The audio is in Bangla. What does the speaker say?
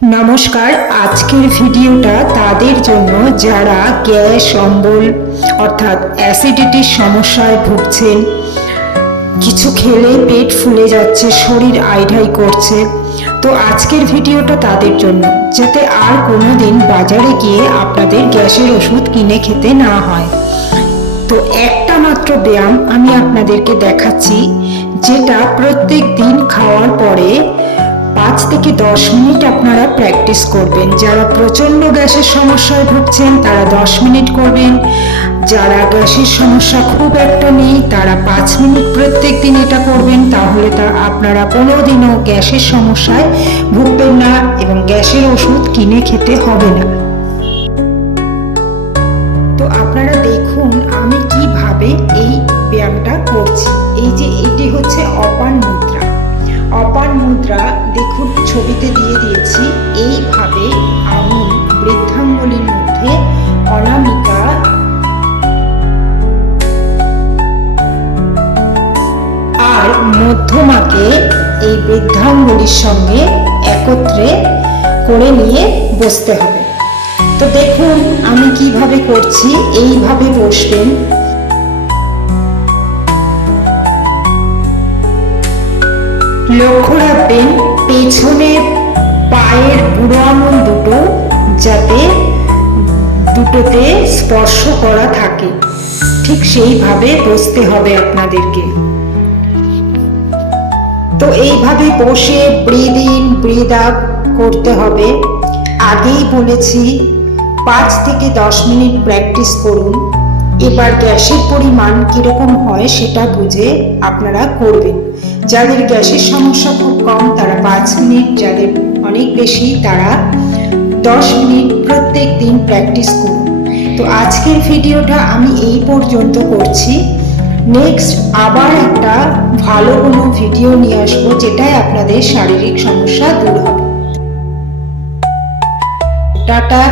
নমস্কার। আজকের ভিডিওটা তাদের জন্য যারা গ্যাস অম্বল অর্থাৎ অ্যাসিডিটির সমস্যায় ভুগছেন, কিছু খেলে পেট ফুলে যাচ্ছে, শরীর আইঢাই করছে। তো আজকের ভিডিওটা তাদের জন্য, যাতে আর কোনো দিন বাজারে গিয়ে আপনাদের গ্যাসের ওষুধ কিনে খেতে না হয়। তো একটা মাত্র ব্যায়াম আমি আপনাদেরকে দেখাচ্ছি, যেটা প্রত্যেক দিন খাওয়ার পরে 5 থেকে 10 মিনিট আপনারা প্র্যাকটিস করবেন। যারা প্রচণ্ড গ্যাসের সমস্যায় ভুগছেন তারা 10 মিনিট করবেন, যারা গ্যাসের সমস্যা খুব একটা নেই তারা 5 মিনিট প্রত্যেক দিন এটা করবেন। তাহলে আপনারা কোনোদিনও গ্যাসের সমস্যায় ভুগবেন না এবং গ্যাসের ওষুধ কিনে খেতে হবে না। তো আপনারা দেখুন আমি কিভাবে এই ব্যায়ামটা করছি। এই যে এটি হচ্ছে অপান মুদ্রা। অপান মুদ্রা দেখুন ছবিতে দিয়ে দিয়েছি। এইভাবে আঙুল বৃদ্ধাঙ্গুলির মধ্যে অনামিকা আর মধ্যমাকে এই বৃদ্ধাঙ্গুলির সঙ্গে একত্রে করে নিয়ে বসতে হবে। তো দেখুন আমি কিভাবে করছি। এইভাবে বসবেন। লক্ষ্য রাখবেন পেছনে পায়ের বুড়ো আঙুল দুটো যাতে দুটোতে স্পর্শ করা থাকে, ঠিক সেইভাবে বসতে হবে আপনাদেরকে। তো এইভাবে বসে ব্রিদ ইন ব্রিদ আউট করতে হবে। আগেই বলেছি 5 থেকে 10 মিনিট প্র্যাকটিস করুন। এবার গ্যাসের পরিমাণ কিরকম হয় সেটা বুঝে আপনারা করবেন। যাদের গ্যাসের সমস্যা খুব কম তারা 5 মিনিট, যাদের অনেক বেশি তারা 10 মিনিট প্রত্যেক দিন প্র্যাকটিস করুন। তো আজকের ভিডিওটা আমি এই পর্যন্ত করছি। নেক্সট আবার একটা ভালো কোনো ভিডিও নিয়ে আসবো, যেটাই আপনাদের শারীরিক সমস্যা দূর হবে। টাটা।